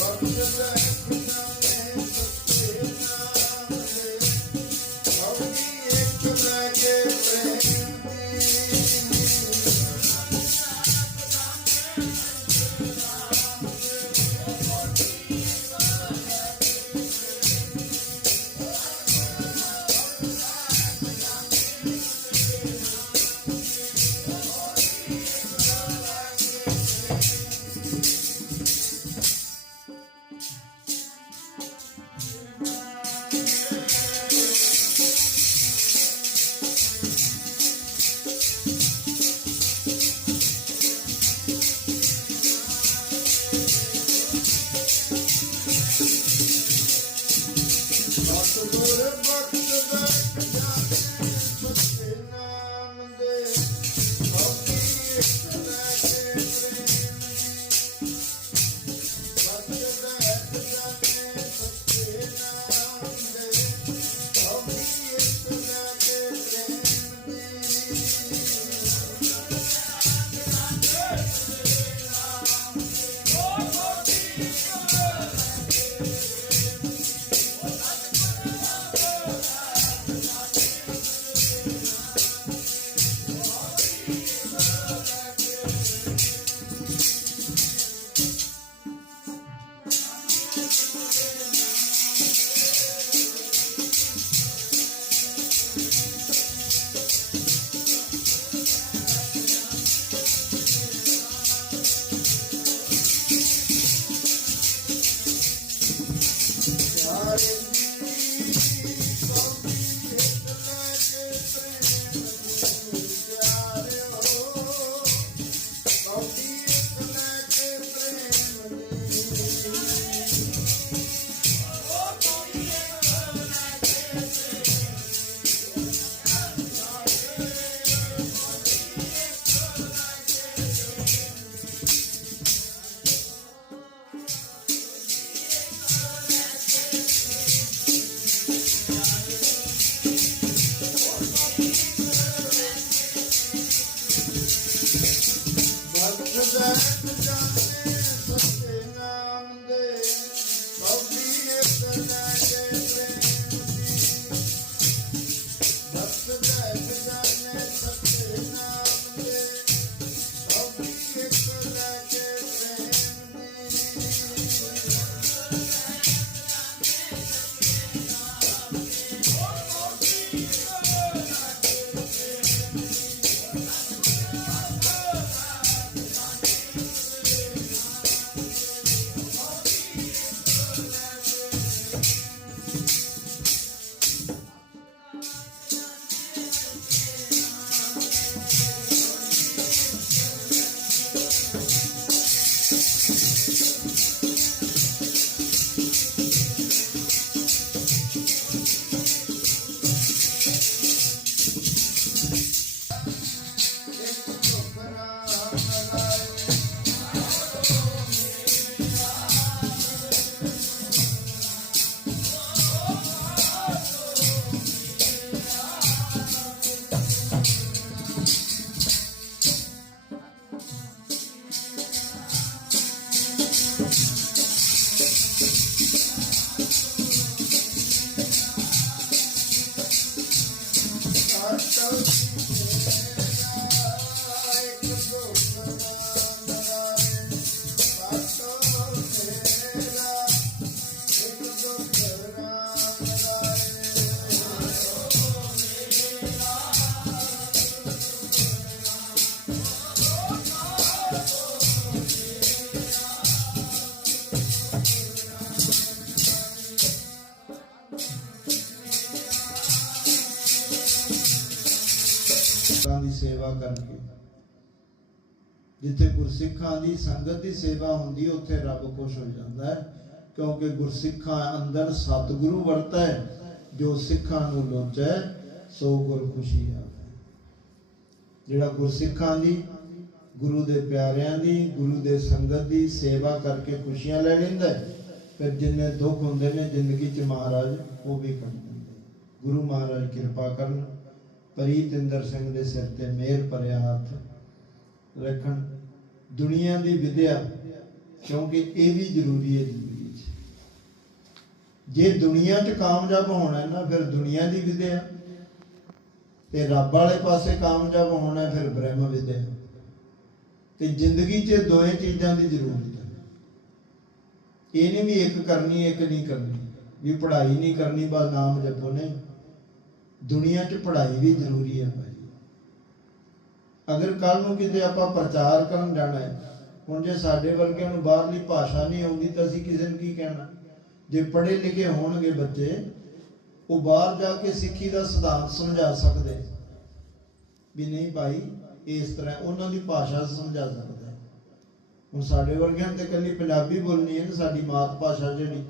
ਸਤਿਗੁਰ Look, look. ਗੁਰਸਿੱਖਾਂ ਸੇਵਾ ਕਰਕੇ। ਜਿੱਥੇ ਗੁਰਸਿੱਖਾਂ ਦੀ ਸੰਗਤ ਦੀ ਸੇਵਾ ਹੁੰਦੀ ਹੈ ਉੱਥੇ ਰੱਬ ਖੁਸ਼ ਹੋ ਜਾਂਦਾ ਹੈ ਕਿਉਂਕਿ ਗੁਰਸਿੱਖਾਂ ਅੰਦਰ ਸਤਿਗੁਰੂ ਵਰਤਾ ਹੈ ਜੋ ਸਿੱਖਾਂ ਨੂੰ ਲੋਚੈ ਸੋ ਗੁਰ ਖੁਸ਼ੀ ਆਵੇ ਜਿਹੜਾ ਗੁਰਸਿੱਖਾਂ ਦੀ ਗੁਰੂ ਦੇ ਪਿਆਰਿਆਂ ਦੀ ਗੁਰੂ ਦੇ ਸੰਗਤ ਦੀ ਸੇਵਾ ਕਰਕੇ ਖੁਸ਼ੀਆਂ ਲੈ ਲੈਂਦਾ ਹੈ, ਫਿਰ ਜਿੰਨੇ ਦੁੱਖ ਹੁੰਦੇ ਨੇ ਜ਼ਿੰਦਗੀ 'ਚ ਮਹਾਰਾਜ ਉਹ ਵੀ ਕੱਢ ਦਿੰਦੇ ਗੁਰੂ ਮਹਾਰਾਜ ਕਿਰਪਾ ਕਰਨ। ਪ੍ਰੀਤਿੰਦਰ ਸਿੰਘ ਦੇ ਸਿਰ ਤੇ ਮਿਹਰ ਭਰਿਆ ਹੱਥ ਰੱਖਣ ਦੁਨੀਆ ਦੀ ਵਿਦਿਆ, ਕਿਉਂਕਿ ਇਹ ਵੀ ਜ਼ਰੂਰੀ ਹੈ ਜ਼ਿੰਦਗੀ 'ਚ ਜੇ ਦੁਨੀਆ 'ਚ ਕਾਮਯਾਬ ਹੋਣਾ ਨਾ, ਫਿਰ ਦੁਨੀਆ ਦੀ ਵਿਦਿਆ। ਤੇ ਰੱਬ ਵਾਲੇ ਪਾਸੇ ਕਾਮਯਾਬ ਹੋਣਾ ਫਿਰ ਬ੍ਰਹਮ ਵਿਦਿਆ। ਤੇ ਜ਼ਿੰਦਗੀ 'ਚ ਦੋਏ ਚੀਜ਼ਾਂ ਦੀ ਜ਼ਰੂਰਤ ਹੈ। ਇਹ ਨਹੀਂ ਵੀ ਇੱਕ ਕਰਨੀ, ਇੱਕ ਨਹੀਂ ਕਰਨੀ। ਵੀ ਪੜ੍ਹਾਈ ਨਹੀਂ ਕਰਨੀ, ਬਸ ਨਾਮ ਜਪੋ, ਨਹੀਂ। ਦੁਨੀਆ 'ਚ ਪੜ੍ਹਾਈ ਵੀ ਜ਼ਰੂਰੀ ਹੈ ਭਾਈ ਅਗਰ ਕੱਲ ਨੂੰ ਕਿਤੇ ਆਪਾਂ ਪ੍ਰਚਾਰ ਕਰਨ ਜਾਣਾ ਹੈ, ਹੁਣ ਜੇ ਸਾਡੇ ਵਰਗਿਆਂ ਨੂੰ ਬਾਹਰਲੀ ਭਾਸ਼ਾ ਨਹੀਂ ਆਉਂਦੀ ਤਾਂ ਅਸੀਂ ਕਿਸੇ ਨੂੰ ਕੀ ਕਹਿਣਾ? ਜੇ ਪੜ੍ਹੇ ਲਿਖੇ ਹੋਣਗੇ ਬੱਚੇ, ਉਹ ਬਾਹਰ ਜਾ ਕੇ ਸਿੱਖੀ ਦਾ ਸਿਧਾਂਤ ਸਮਝਾ ਸਕਦੇ। ਵੀ ਨਹੀਂ ਭਾਈ, ਇਸ ਤਰ੍ਹਾਂ ਉਹਨਾਂ ਦੀ ਭਾਸ਼ਾ ਸਮਝਾ ਸਕਦੇ ਹੁਣ ਸਾਡੇ ਵਰਗਿਆਂ ਤੇ ਇਕੱਲੀ ਪੰਜਾਬੀ ਬੋਲਣੀ ਹੈ ਨਾ ਸਾਡੀ ਮਾਤ ਭਾਸ਼ਾ ਜਿਹੜੀ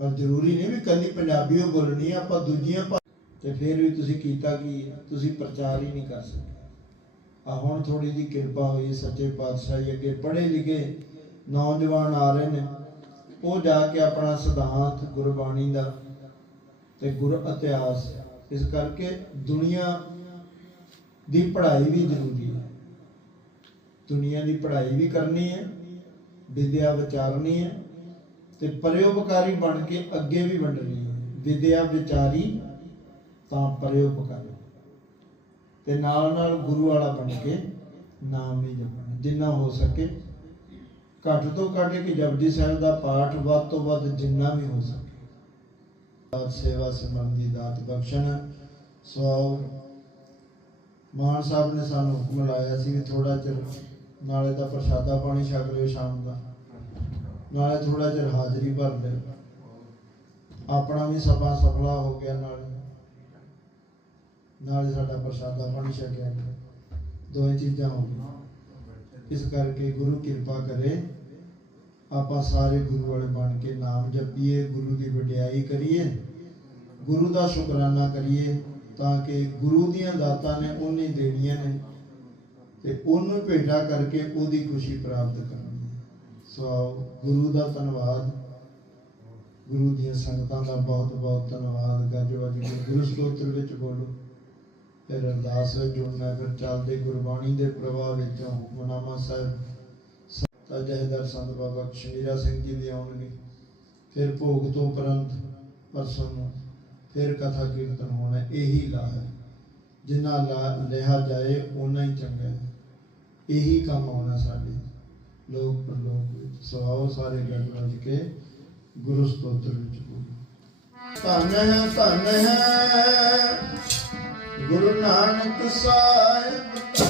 ਪਰ ਜ਼ਰੂਰੀ ਨਹੀਂ ਵੀ ਕੱਲੀ ਪੰਜਾਬੀ ਉਹ ਬੋਲਣੀ ਆਪਾਂ ਦੂਜੀਆਂ ਭਾ- ਤੇ ਫਿਰ ਵੀ ਤੁਸੀਂ ਕੀਤਾ ਕੀ ਤੁਸੀਂ ਪ੍ਰਚਾਰ ਹੀ ਨਹੀਂ ਕਰ ਸਕੇ। ਆ ਹੁਣ ਥੋੜੀ ਜੀ ਕਿਰਪਾ ਹੋਈ ਸੱਚੇ ਪਾਤਸ਼ਾਹ ਜੀ ਅੱਗੇ ਪੜ੍ਹੇ ਲਿਖੇ ਨੌਜਵਾਨ ਆ ਰਹੇ ਨੇ। ਉਹ ਜਾ ਕੇ ਆਪਣਾ ਸਿਧਾਂਤ, ਗੁਰਬਾਣੀ ਦਾ ਤੇ ਗੁਰ ਇਤਿਹਾਸ, ਇਸ ਕਰਕੇ ਦੁਨੀਆ ਦੀ ਪੜ੍ਹਾਈ ਵੀ ਜ਼ਰੂਰੀ ਹੈ। ਦੁਨੀਆ ਦੀ ਪੜ੍ਹਾਈ ਵੀ ਕਰਨੀ ਹੈ, ਵਿਦਿਆ ਵਿਚਾਰਨੀ ਹੈ ਤੇ ਪ੍ਰਯੋਪਕਾਰੀ ਬਣ ਕੇ ਅੱਗੇ ਵੀ ਵੰਡਣੀ ਹੈ। ਵਿਦਿਆ ਵਿਚਾਰੀ ਤਾਂ ਪ੍ਰਯੋਪਕਾਰੀ ਤੇ ਨਾਲ ਨਾਲ ਗੁਰੂ ਵਾਲਾ ਬਣ ਕੇ ਨਾਮ ਵੀ ਜਪਣਾ। ਜਿੰਨਾ ਹੋ ਸਕੇ, ਘੱਟ ਤੋਂ ਘੱਟ ਇੱਕ ਜਪਜੀ ਸਾਹਿਬ ਦਾ ਪਾਠ ਵੱਧ ਤੋਂ ਵੱਧ ਜਿੰਨਾ ਵੀ ਹੋ ਸਕੇ। ਦਾਤ ਸੇਵਾ ਸਿਮਰਨ ਦੀ ਦਾਤ ਬਖਸ਼ਣ। ਸੋ ਮਾਨ ਸਾਹਿਬ ਨੇ ਸਾਨੂੰ ਹੁਕਮ ਲਾਇਆ ਸੀ ਵੀ ਥੋੜਾ ਚਿਰ ਨਾਲੇ ਤਾਂ ਪ੍ਰਸ਼ਾਦਾ ਪਾਣੀ ਛਕ ਲਿਓ ਸ਼ਾਮ ਦਾ। ਨਾਲੇ ਥੋੜਾ ਚਿਰ ਹਾਜ਼ਰੀ ਭਰ ਲਿਓ ਆਪਣਾ ਵੀ ਸਭਾ ਸਫਲਾ ਹੋ ਗਿਆ ਨਾਲੇ। ਨਾਲੇ ਸਾਡਾ ਪ੍ਰਸ਼ਾਦਾ ਪਾਣੀ ਛਕਿਆ। ਦੋਵੇਂ ਚੀਜ਼ਾਂ ਹੋ ਗਈਆਂ। ਇਸ ਕਰਕੇ ਗੁਰੂ ਕਿਰਪਾ ਕਰੇ, ਆਪਾਂ ਸਾਰੇ ਗੁਰੂ ਵਾਲੇ ਬਣ ਕੇ ਨਾਮ ਜਪੀਏ, ਗੁਰੂ ਦੀ ਵਡਿਆਈ ਕਰੀਏ, ਗੁਰੂ ਦਾ ਸ਼ੁਕਰਾਨਾ ਕਰੀਏ, ਤਾਂ ਕਿ ਗੁਰੂ ਦੀਆਂ ਦਾਤਾਂ ਨੇ ਉਹਨੇ ਦੇਣੀਆਂ ਨੇ ਤੇ ਉਹਨੂੰ ਭੇਟਾ ਕਰਕੇ ਉਹਦੀ ਖੁਸ਼ੀ ਪ੍ਰਾਪਤ ਕਰਨੀ। ਸੋ ਗੁਰੂ ਦਾ ਧੰਨਵਾਦ। ਗੁਰੂ ਦੀਆਂ ਸੰਗਤਾਂ ਦਾ ਬਹੁਤ ਬਹੁਤ ਧੰਨਵਾਦ। ਗੱਜ ਵੱਜ ਕੇ ਗੁਰੂ ਸਤੋਤਰ ਵਿੱਚ ਬੋਲੋ। ਫਿਰ ਅਰਦਾਸ ਵਿੱਚ ਜੁੜਨਾ ਫਿਰ ਚੱਲਦੇ ਗੁਰਬਾਣੀ ਦੇ ਪ੍ਰਵਾਹ ਵਿੱਚੋਂ ਹੁਕਮਨਾਮਾ ਸਾਹਿਬ। ਤਾਂ ਜਹਦਰ ਸੰਤ ਬਾਬਾ ਕਸ਼ਮੀਰਾ ਸਿੰਘ ਜੀ ਦੇ ਆਉਣਗੇ। ਫਿਰ ਭੋਗ ਤੋਂ ਉਪਰੰਤ ਪਰਸੋਂ ਨੂੰ ਫਿਰ ਕਥਾ ਕੀਰਤਨ ਹੋਣਾ ਇਹੀ ਲਾ ਹੈ। ਜਿੰਨਾ ਲਾ ਲਿਆ ਜਾਏ, ਓਨਾ ਹੀ ਚੰਗਾ ਇਹੀ ਕੰਮ ਆਉਣਾ ਸਾਡੇ ਲੋਕ ਪਰਲੋਕ ਵਿੱਚ ਸੋ ਸਾਰੇ ਗੱਜ ਵੱਜ ਕੇ ਗੁਰੂ ਸਤੋਤਰ ਵਿੱਚ ਬੋਲੋ। ਧੰਨ ਹੈ ਧੰਨ ਹੈ ਗੁਰੂ ਨਾਨਕ ਸਾਹਿਬ।